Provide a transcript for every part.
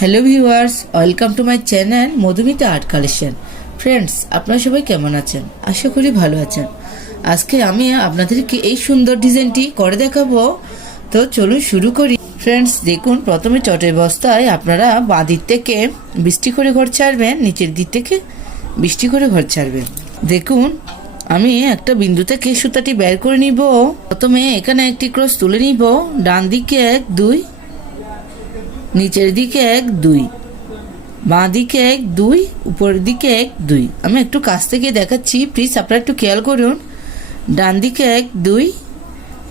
Hello viewers, welcome to my channel Madhumita art collection. Friends, আপনারা সবাই কেমন আছেন? আশা করি ভালো আছেন। আজকে আমি আপনাদেরকে এই সুন্দর ডিজাইনটি করে দেখাবো। তো চলুন শুরু করি। ফ্রেন্ডস, দেখুন, প্রথমে চটের বস্তায় আপনারা বাঁ দিক থেকে 20টি করে ঘর ছাড়বেন, নিচের দিক থেকে 20টি করে ঘর ছাড়বেন। দেখুন, আমি একটা বিন্দু থেকে সুতাটি বের করে নিব। প্রথমে এখানে একটি ক্রস তুলে নিব। ডান দিকে 1 2, নিচের দিকে 1 2, বাঁ দিকে 1 2, উপরের দিকে 1 2। আমি একটু কাছ থেকে দেখাচ্ছি, প্লিজ আপনারা একটু খেয়াল করুন। ডান দিকে 1 2,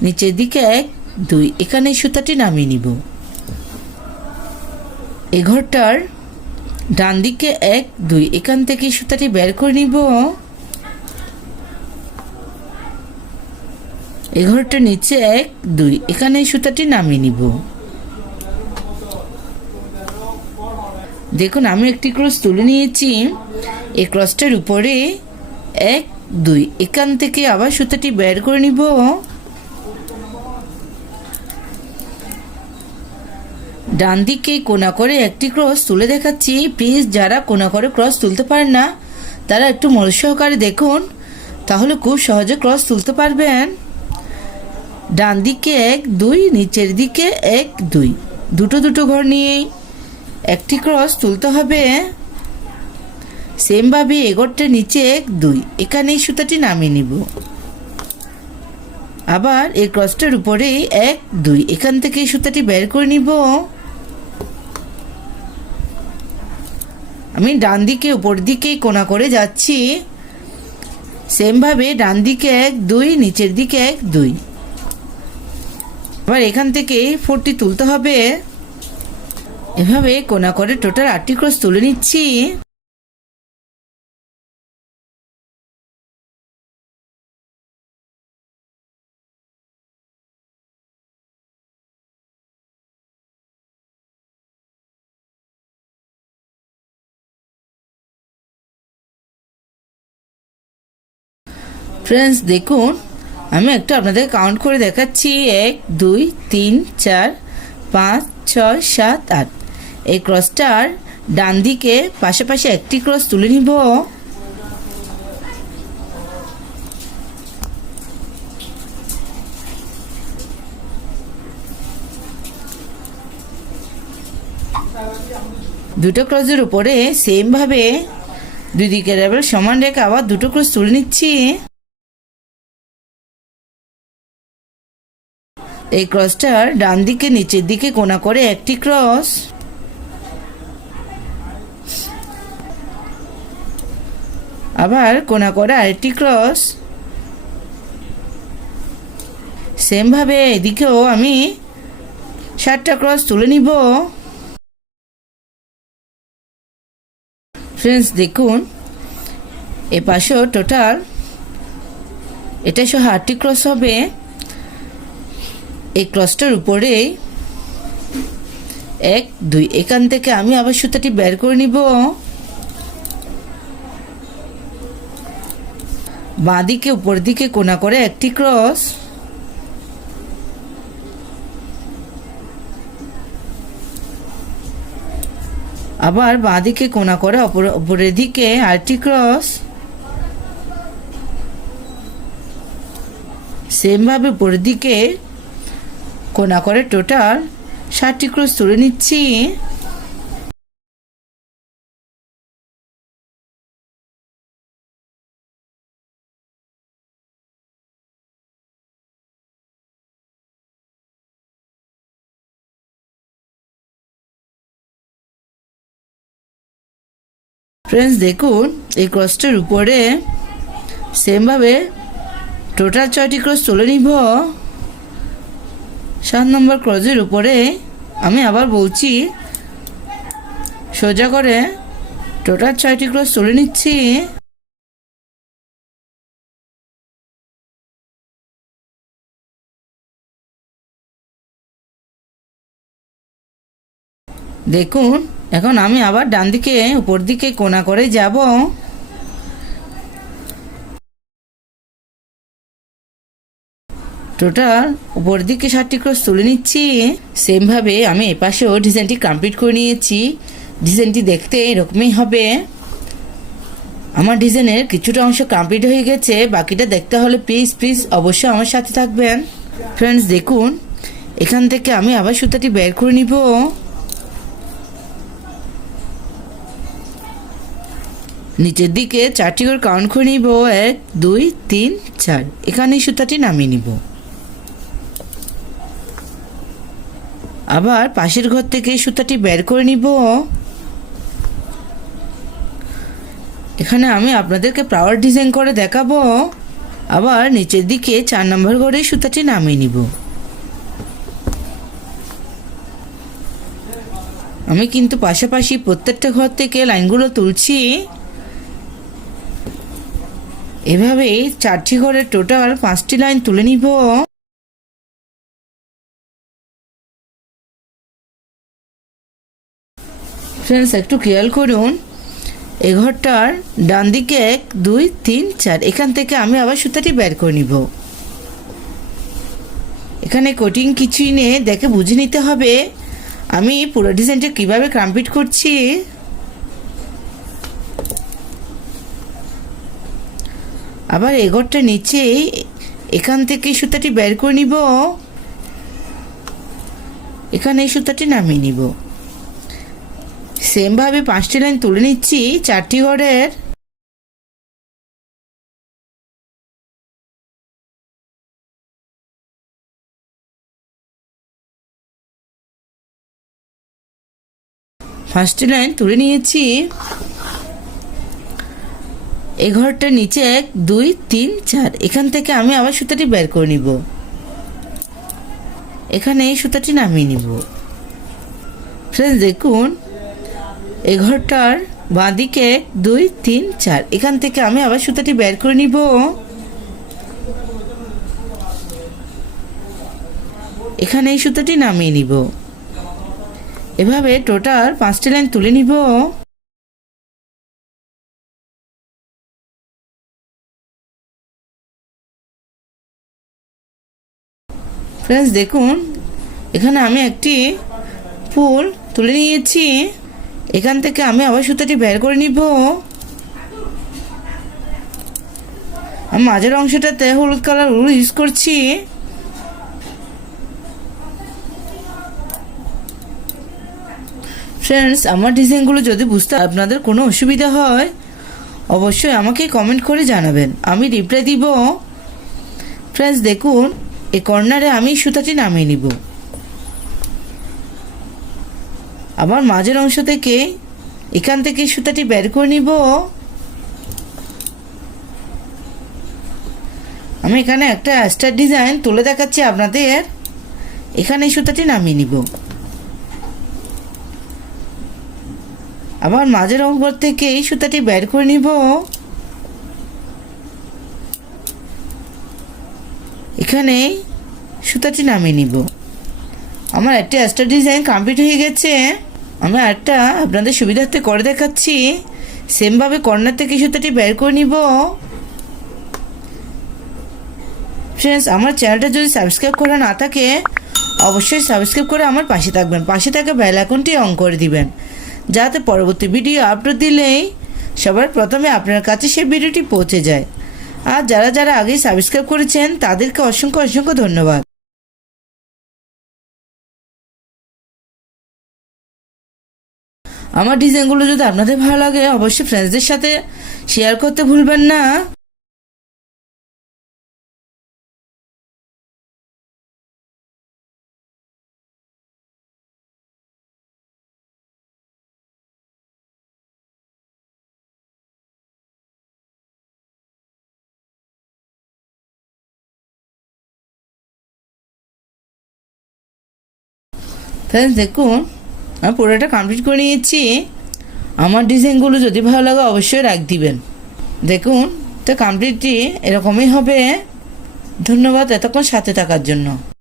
নিচের দিকে 1 2। এখানে সুতাটি নামিয়ে নিব। এই ঘরটার ডান দিকে 1 2, এখান থেকে সুতাটি বের করে নিব। এই ঘরটার নিচে 1 2, এখানে সুতাটি নামিয়ে নিব। দেখুন, আমি একটি ক্রস তুলে নিয়েছি। এই ক্রসটার উপরে 1 2, এখান থেকে আবার সুতাটি বের করে নিব। ডান দিকে কোনা করে একটি ক্রস তুলে দেখাচ্ছি। প্লিজ যারা কোনা করে ক্রস তুলতে পারেন না, তারা একটু মনোযোগ সহকারে দেখুন, তাহলে খুব সহজে ক্রস তুলতে পারবেন। ডান দিকে 1 2, নিচের দিকে 1 2, দুটো দুটো ঘর নিয়ে একটি ক্রস তুলতে হবে। সেমভাবে এগোরটা নিচে 1 2, এখানে এই সুতাটি নামিয়ে নিব। আবার এই ক্রসটার উপরে 1 2, এখান থেকে এই সুতাটি বের করে নিব। আমি ডান দিকে উপর দিকে কোনা করে যাচ্ছি। সেমভাবে ডান দিকে 1 2, নিচের দিকে 1 2। আবার এখান থেকে 4টি তুলতে হবে। এভাবে কোনা করে টোটাল 8টি ক্রস তুলে নিচ্ছি। ফ্রেন্ডস, দেখুন, আমি একটু আপনাদের কাউন্ট করে দেখাচ্ছি। 1 2 3 4 5 6 7 8। এই ক্রসটার ডান দিকে পাশাপাশি একটি ক্রস তুলে নিব। দুটো ক্রসের উপরে সেমভাবে দুই দিকের এবার সমান রেখে আবার দুটো ক্রস তুলে নিচ্ছি। এই ক্রসটার ডান দিকে নিচের দিকে কোনা করে একটি ক্রস, আবার কোনা করে আরেকটি ক্রস। সেমভাবে এদিকেও আমি 7টা ক্রস তুলে নিব। ফ্রেন্ডস, দেখুন, এ পাশেও টোটাল এটা সহ 8টি ক্রস হবে। এই ক্রসটার উপরে 1 2, এখান থেকে আমি আবার সুতাটি বের করে নিব। বাঁ দিকে উপর দিকে কোনা করে একটি ক্রস, আবার বাঁ দিকে কোনা করে উপরের দিকে আরেকটি ক্রস। সেমভাবে উপরের দিকে কোনা করে টোটাল 7টি ক্রস তুলে নিচ্ছি। ফ্রেন্ডস, দেখুন, এই ক্রসটার উপরে সেমভাবে টোটাল 6টি ক্রস তুলে নিব। 7 নম্বর ক্রসের উপরে আমি আবার বলছি, সোজা করে টোটাল 6টি ক্রস তুলে নিচ্ছি। দেখুন, এখন আমি আবার ডান দিকে উপর দিকে কোনা করে যাব। টোটাল উপরের দিকে 7টি ক্রস তুলে নিচ্ছি। সেমভাবে আমি এপাশেও ডিজাইনটি কমপ্লিট করে নিয়েছি। ডিজাইনটি দেখতে এরকমই হবে। আমার ডিজাইনের কিছুটা অংশ কমপ্লিট হয়ে গেছে, বাকিটা দেখতে হলে প্লিজ অবশ্যই আমার সাথে থাকবেন। ফ্রেন্ডস দেখুন, এখান থেকে আমি আবার সুতাটি বের করে নিব। নিচের দিকে 4টি করে কাউন্ট করে নিব, 1 2 3 4। এখানে সুতাটি নামিয়ে নিব। আবার পাশের ঘর থেকে সুতাটি বের করে নিব। এখানে আমি আপনাদেরকে ফ্লাওয়ার ডিজাইন করে দেখাবো। আবার নিচের দিকে 4 নম্বর ঘরে সুতাটি নামিয়ে নিব। আমি কিন্তু পাশাপাশি প্রত্যেকটা ঘর থেকে লাইনগুলো তুলছি। এভাবে 4টি ঘরের টোটাল 5টি লাইন তুলে নিব। ফ্রেন্ডস একটু খেয়াল করুন, এই ঘরটার ডান দিকে 1 2 3 4। এখান থেকে আমি আবার সুতাটি বের করে নিব। এখানে কোটিং কিছুই নেই, দেখে বুঝে নিতে হবে আমি পুরো ডিজাইনটা কিভাবে কমপ্লিট করছি। আবার এই ঘরটা নিচে এখান থেকে সুতাটি বের করে নিব। এখানে এই সুতাটি নামিয়ে নিব। সেমভাবে 5টি লাইন তুলে নিচ্ছি 4টি ঘরের। ফার্স্ট লাইন তুলে নিয়েছি। এই ঘরটার নিচে 1 2 3 4। এখান থেকে আমি আবার সুতাটি বের করে নিব। এখানে এই সুতাটি নামিয়ে নিব। ফ্রেন্ডস দেখুন, এই ঘরটার বাঁ দিকে 1 2 3 4। এখান থেকে আমি আবার সুতাটি বের করে নিব। এখানে এই সুতাটি নামিয়ে নিব। এভাবে টোটাল 5টি লাইন তুলে নিব। ফ্রেন্ডস দেখুন, এখানে আমি একটি ফুল তুলে নিয়েছি। এখান থেকে আমি আবার সুতাটি বের করে নিব। আমি মাঝের অংশটাতে হলুদ কালার উল ইউজ করছি। ফ্রেন্ডস আমার ডিজাইনগুলো যদি বুঝতে আপনাদের কোনো অসুবিধা হয় অবশ্যই আমাকে কমেন্ট করে জানাবেন, আমি রিপ্লাই দিব। ফ্রেন্ডস দেখুন, এই কর্নারে আমি সুতাটি নামিয়ে নিব। আবার মাঝের অংশ থেকে এখান থেকে সুতাটি বের করে নিব। আমি এখানে একটা স্টার ডিজাইন তুলে দেখাচ্ছি আপনাদের। এখানে এই সুতাটি নামিয়ে নিব। আবার মাঝের অংশ থেকে এই সুতাটি বের করে নিব। এখানে সুতাটি নামিয়ে নিব। আমার একটা স্টার ডিজাইন কমপ্লিট হয়ে গেছে। আমি আরেকটা আপনাদের সুবিধার্থে করে দেখাচ্ছি। সেমভাবে কর্নার থেকে সুতাটি বের করে নিব। ফ্রেন্ডস আমার চ্যানেলটা যদি সাবস্ক্রাইব করা না থাকে অবশ্যই সাবস্ক্রাইব করে আমার পাশে থাকবেন। পাশে থাকা বেল আইকনটি অন করে দিবেন, যাতে পরবর্তী ভিডিও আপলোড দিলেই সবার প্রথমে আপনার কাছে সেই ভিডিওটি পৌঁছে যায়। আর যারা যারা আগেই সাবস্ক্রাইব করেছেন তাদেরকে অসংখ্য অসংখ্য ধন্যবাদ। আমার ডিজাইনগুলো যদি আপনাদের ভালো লাগে অবশ্যই ফ্রেন্ডসদের সাথে শেয়ার করতে ভুলবেন না। ফ্রেন্ডস দেখুন, আমি পুরোটা কমপ্লিট করে নিয়েছি। আমার ডিজাইনগুলো যদি ভালো লাগে অবশ্যই লাইক দিবেন। দেখুন তো কমপ্লিটটি এরকমই হবে। ধন্যবাদ এতক্ষণ সাথে থাকার জন্য।